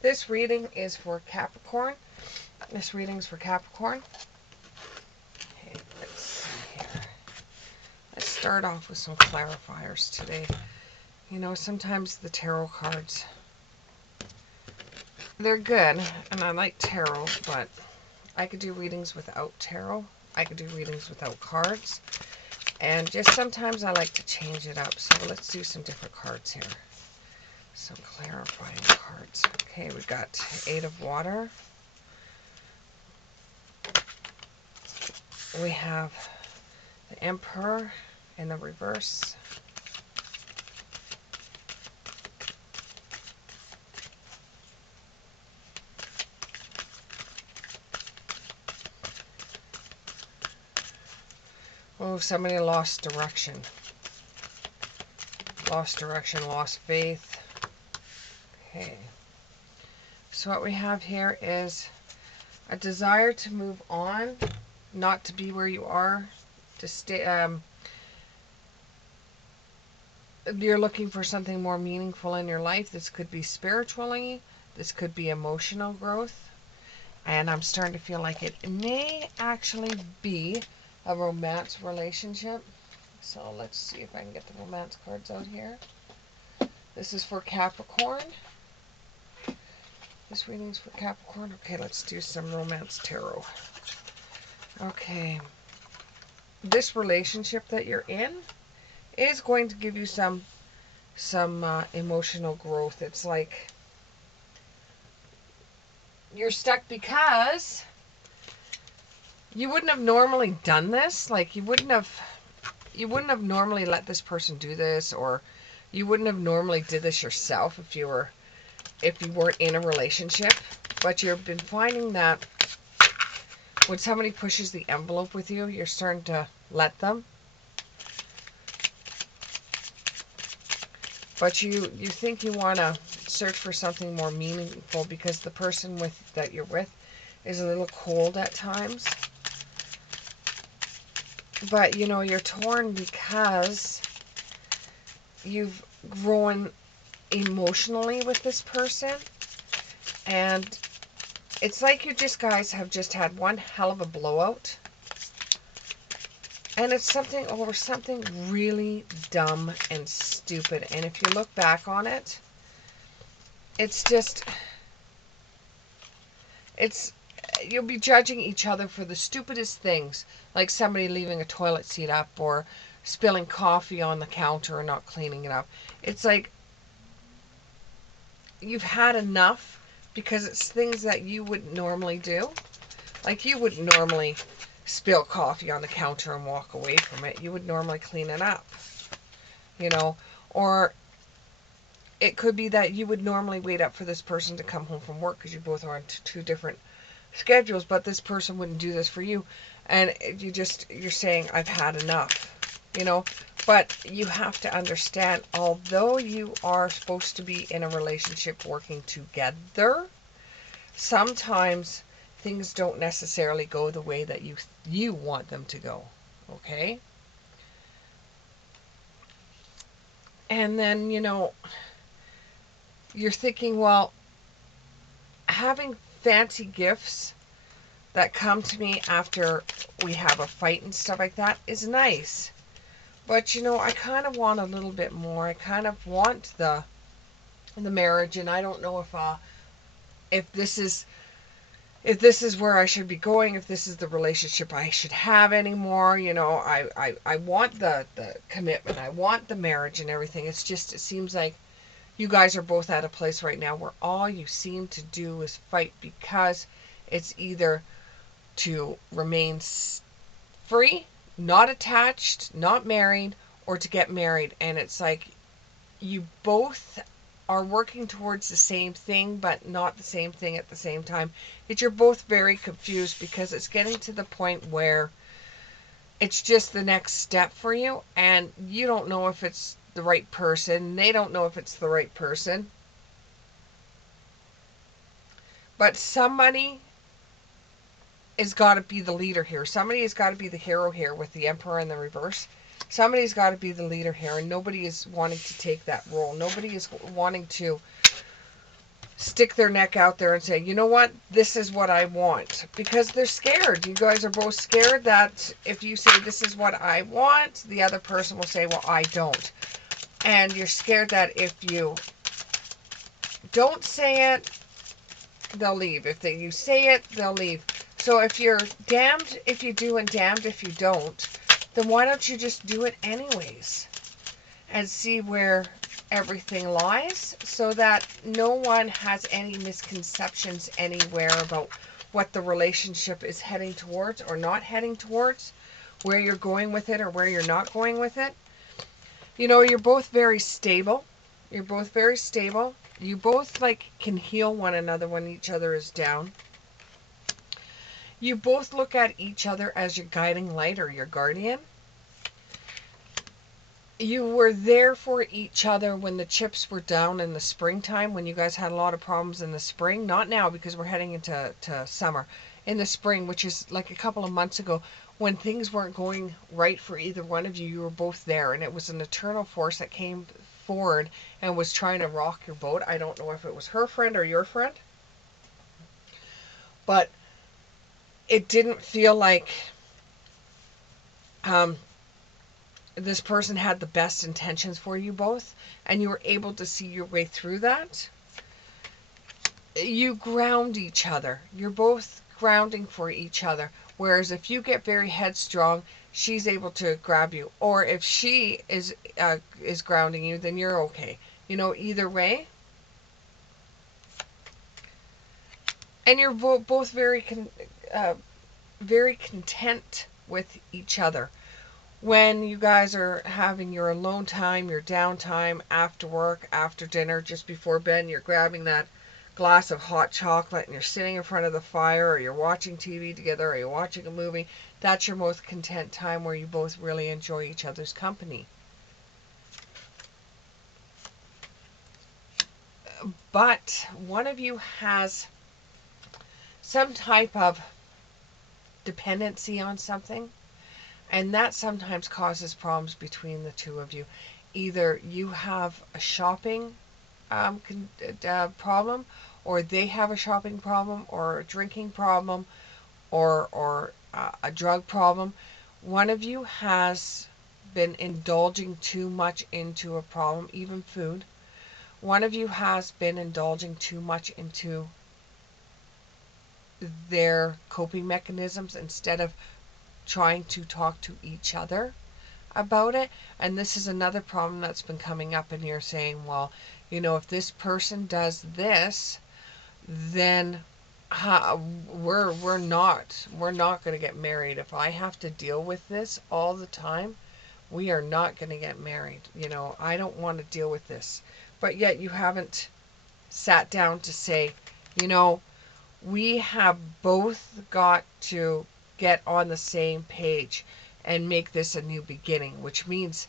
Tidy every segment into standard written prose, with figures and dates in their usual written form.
This reading is for Capricorn. This reading is for Capricorn. Okay, let's see here. Let's start off with some clarifiers today. You know, sometimes the tarot cards, they're good, and I like tarot, but I could do readings without tarot. I could do readings without cards. And just sometimes I like to change it up. So let's do some different cards here. Some clarifying cards. Okay, we got Eight of Water. We have the Emperor in the reverse. Oh, somebody lost direction. Lost direction, lost faith. Okay. So what we have here is a desire to move on, not to be where you are, to stay. You're looking for something more meaningful in your life. This could be spiritually. This could be emotional growth. And I'm starting to feel like it may actually be a romance relationship. So let's see if I can get the romance cards out here. This is for Capricorn. This reading's for Capricorn. Okay, let's do some romance tarot. Okay. This relationship that you're in is going to give you some emotional growth. It's like you're stuck because you wouldn't have normally done this. Like you wouldn't have normally let this person do this, or you wouldn't have normally did this yourself if you weren't in a relationship. But you've been finding that when somebody pushes the envelope with you, you're starting to let them. But you think you want to search for something more meaningful because the person that you're with is a little cold at times. But, you know, you're torn because you've grown emotionally with this person. And it's like you guys have just had one hell of a blowout. And it's something over something really dumb and stupid. And if you look back on it, you'll be judging each other for the stupidest things. Like somebody leaving a toilet seat up or spilling coffee on the counter and not cleaning it up. It's like you've had enough because it's things that you wouldn't normally do. Like you wouldn't normally spill coffee on the counter and walk away from it. You would normally clean it up, you know. Or it could be that you would normally wait up for this person to come home from work because you both are on two different schedules, but this person wouldn't do this for you. And you're saying, I've had enough, you know. But you have to understand, although you are supposed to be in a relationship working together, sometimes things don't necessarily go the way that you want them to go. Okay? And then, you know, you're thinking, well, having fancy gifts that come to me after we have a fight and stuff like that is nice. But, you know, I kind of want a little bit more. I kind of want the marriage, and I don't know if this is where I should be going, if this is the relationship I should have anymore. You know, I want the commitment. I want the marriage and everything. It seems like you guys are both at a place right now where all you seem to do is fight because it's either to remain free, not attached, not married, or to get married. And it's like you both are working towards the same thing, but not the same thing at the same time. You're both very confused because it's getting to the point where it's just the next step for you, and you don't know if it's the right person. They don't know if it's the right person. But somebody has got to be the leader here. Somebody has got to be the hero here with the Emperor in the reverse. Somebody's got to be the leader here, and nobody is wanting to take that role. Nobody is wanting to stick their neck out there and say, you know what, this is what I want. Because they're scared. You guys are both scared that if you say this is what I want, the other person will say, well, I don't. And you're scared that if you don't say it, they'll leave. If you say it, they'll leave. So if you're damned if you do and damned if you don't, then why don't you just do it anyways and see where everything lies, so that no one has any misconceptions anywhere about what the relationship is heading towards or not heading towards, where you're going with it or where you're not going with it. You know, you're both very stable. You're both very stable. You both can heal one another when each other is down. You both look at each other as your guiding light or your guardian. You were there for each other when the chips were down in the springtime, when you guys had a lot of problems in the spring. Not now, because we're heading into summer. In the spring, which is like a couple of months ago, when things weren't going right for either one of you, you were both there. And it was an eternal force that came forward and was trying to rock your boat. I don't know if it was her friend or your friend, but it didn't feel like this person had the best intentions for you both, and you were able to see your way through that. You ground each other. You're both grounding for each other. Whereas if you get very headstrong, she's able to grab you. Or if she is grounding you, then you're okay. You know, either way. And you're both very content with each other. When you guys are having your alone time, your downtime, after work, after dinner, just before bed, and you're grabbing that glass of hot chocolate and you're sitting in front of the fire, or you're watching TV together, or you're watching a movie, that's your most content time, where you both really enjoy each other's company. But one of you has some type of dependency on something, and that sometimes causes problems between the two of you. Either you have a shopping problem, or they have a shopping problem, or a drinking problem, or a drug problem. One of you has been indulging too much into a problem, even food. One of you has been indulging too much into their coping mechanisms instead of trying to talk to each other about it. And this is another problem that's been coming up in here, saying, well, you know, if this person does this, then we're not going to get married. If I have to deal with this all the time, we are not going to get married. You know, I don't want to deal with this. But yet you haven't sat down to say, you know, we have both got to get on the same page and make this a new beginning, which means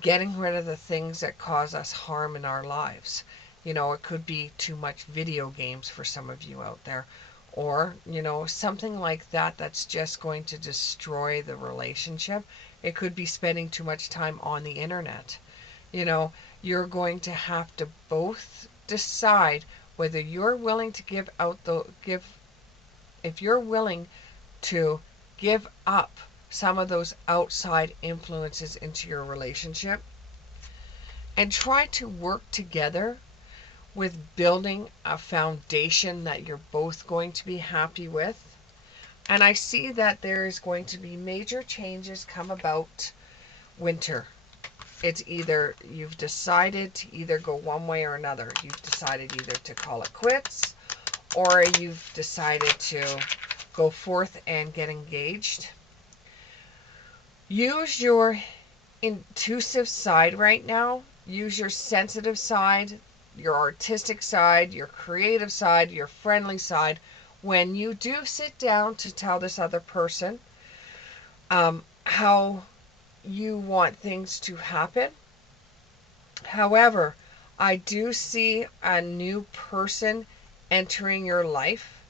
getting rid of the things that cause us harm in our lives. You know, it could be too much video games for some of you out there, or, you know, something like that that's just going to destroy the relationship. It could be spending too much time on the internet. You know, you're going to have to both decide whether you're willing to if you're willing to give up some of those outside influences into your relationship, and try to work together with building a foundation that you're both going to be happy with. And I see that there is going to be major changes come about winter. It's either you've decided to either go one way or another. You've decided either to call it quits, or you've decided to go forth and get engaged. Use your intuitive side right now. Use your sensitive side, your artistic side, your creative side, your friendly side. When you do sit down to tell this other person how you want things to happen. However, I do see a new person entering your life,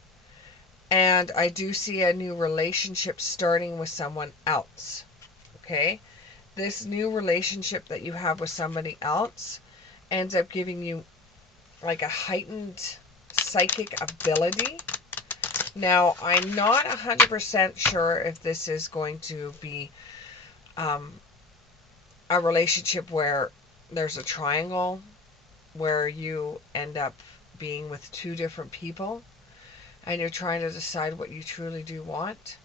and I do see a new relationship starting with someone else. Okay? This new relationship that you have with somebody else ends up giving you like a heightened psychic ability. Now, I'm not 100% sure if this is going to be a relationship where there's a triangle, where you end up being with two different people and you're trying to decide what you truly do want.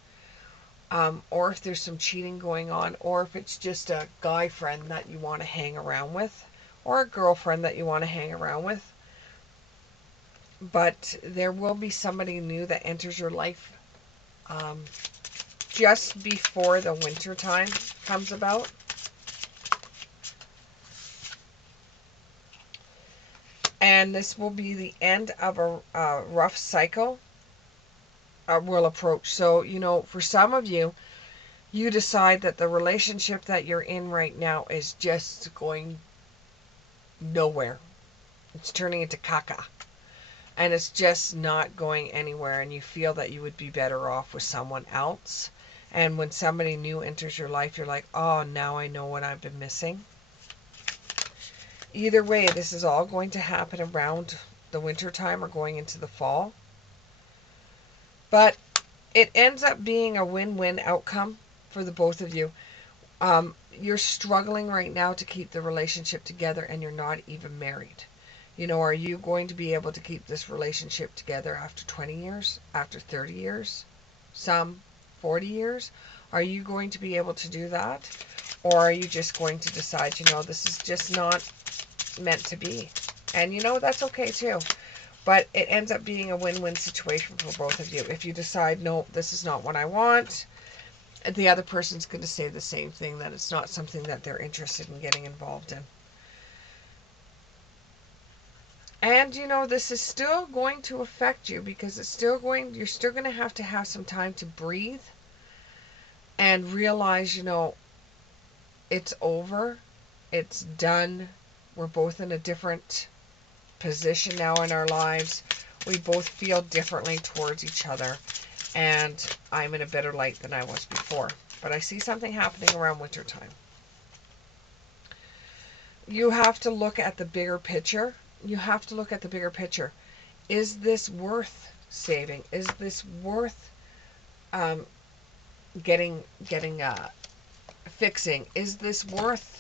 Or if there's some cheating going on, or if it's just a guy friend that you want to hang around with, or a girlfriend that you want to hang around with. But there will be somebody new that enters your life just before the winter time comes about. And this will be the end of a rough cycle will approach. So, for some of you, you decide that the relationship that you're in right now is just going nowhere. It's turning into caca. And it's just not going anywhere. And you feel that you would be better off with someone else. And when somebody new enters your life, you're like, oh, now I know what I've been missing. Either way, this is all going to happen around the winter time or going into the fall. But it ends up being a win-win outcome for the both of you. You're struggling right now to keep the relationship together and you're not even married. Are you going to be able to keep this relationship together after 20 years, after 30 years, some 40 years? Are you going to be able to do that? Or are you just going to decide, this is just not meant to be? And that's okay too. But it ends up being a win-win situation for both of you. If you decide, no, this is not what I want, the other person's going to say the same thing, that it's not something that they're interested in getting involved in. And this is still going to affect you because you're still going to have some time to breathe and realize, it's over. It's done. We're both in a different position now in our lives. We both feel differently towards each other. And I'm in a better light than I was before. But I see something happening around wintertime. You have to look at the bigger picture. Is this worth saving? Is this worth getting fixing? Is this worth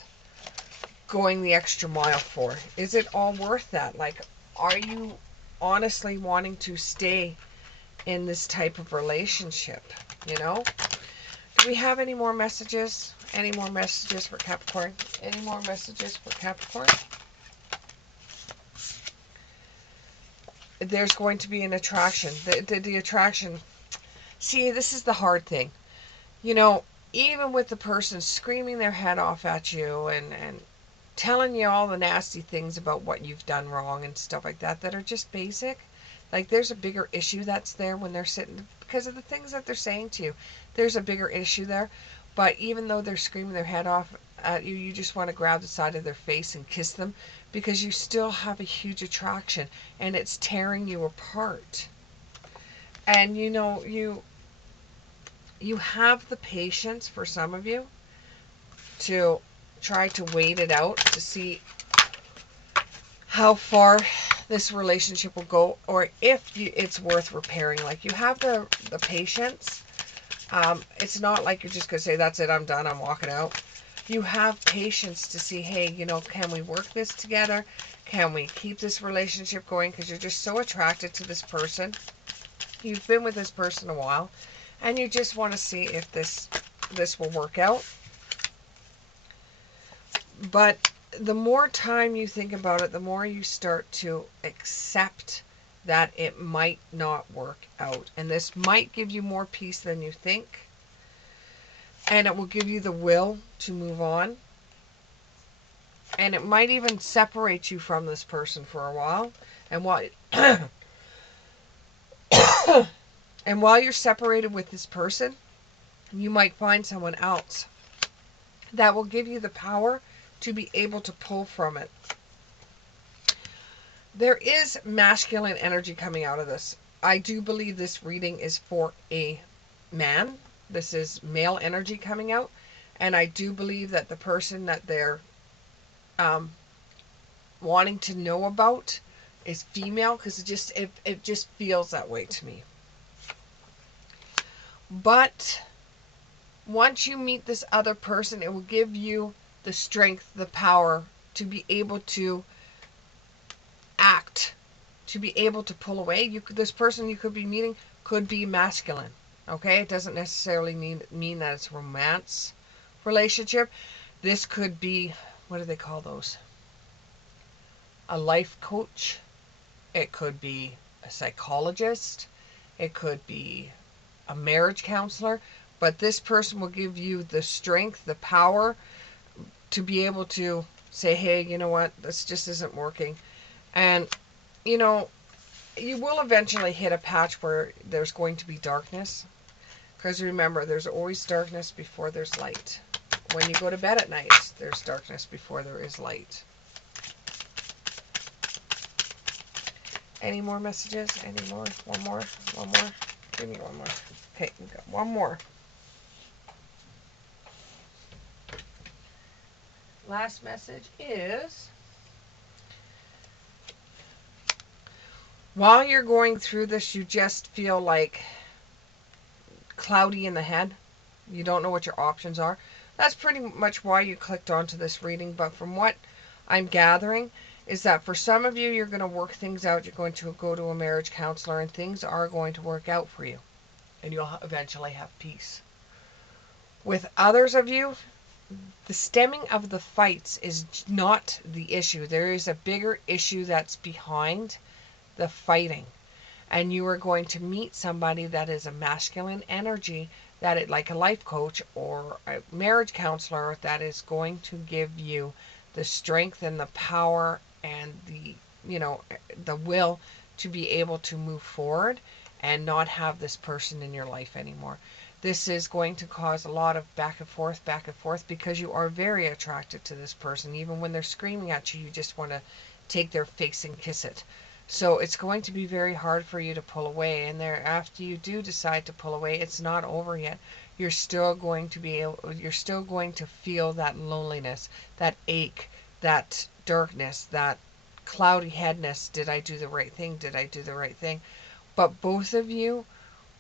going the extra mile for? Is it all worth that? Like, are you honestly wanting to stay in this type of relationship? Do we have any more messages? Any more messages for Capricorn? Any more messages for Capricorn? There's going to be an attraction. The attraction. See, this is the hard thing. Even with the person screaming their head off at you and telling you all the nasty things about what you've done wrong and stuff like that are just basic. Like, there's a bigger issue that's there when they're sitting, because of the things that they're saying to you. There's a bigger issue there. But even though they're screaming their head off at you, you just want to grab the side of their face and kiss them, because you still have a huge attraction and it's tearing you apart. And you have the patience, for some of you, to try to wait it out to see how far this relationship will go, or if it's worth repairing. Like, you have the patience. It's not like you're just going to say, that's it, I'm done, I'm walking out. You have patience to see, hey, can we work this together? Can we keep this relationship going? Because you're just so attracted to this person. You've been with this person a while, and you just want to see if this will work out. But the more time you think about it, the more you start to accept that it might not work out. And this might give you more peace than you think. And it will give you the will to move on. And it might even separate you from this person for a while. And while you're separated with this person, you might find someone else that will give you the power to be able to pull from it. There is masculine energy coming out of this. I do believe this reading is for a man. This is male energy coming out. And I do believe that the person that they're wanting to know about, is female, because it just feels that way to me. But once you meet this other person, it will give you the strength, the power to be able to act, to be able to pull away. This person you could be meeting could be masculine. Okay, it doesn't necessarily mean that it's a romance relationship. This could be, what do they call those? A life coach. It could be a psychologist. It could be a marriage counselor. But this person will give you the strength, the power to be able to say, hey, you know what, this just isn't working. And, you know, you will eventually hit a patch where there's going to be darkness. Because remember, there's always darkness before there's light. When you go to bed at night, there's darkness before there is light. Any more messages? Any more? One more? One more? Give me one more. Okay, we got one more. Last message is, while you're going through this, you just feel like cloudy in the head. You don't know what your options are. That's pretty much why you clicked onto this reading. But from what I'm gathering is that for some of you, you're going to work things out. You're going to go to a marriage counselor and things are going to work out for you. And you'll eventually have peace. With others of you, the stemming of the fights is not the issue. There is a bigger issue that's behind the fighting. And you are going to meet somebody that is a masculine energy, that it, like a life coach or a marriage counselor, that is going to give you the strength and the power and the, you know, the will to be able to move forward and not have this person in your life anymore. This is going to cause a lot of back and forth, because you are very attracted to this person. Even when they're screaming at you, you just want to take their face and kiss it. So it's going to be very hard for you to pull away. And there, after you do decide to pull away, it's not over yet. You're still going to feel that loneliness, that ache, that darkness, that cloudy headness. Did I do the right thing? Did I do the right thing? But both of you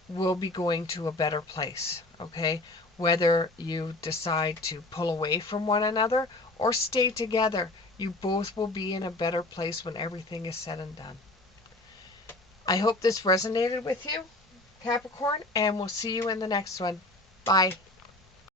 will be going to a better place, okay? Whether you decide to pull away from one another or stay together, you both will be in a better place when everything is said and done. I hope this resonated with you, Capricorn, and we'll see you in the next one. Bye.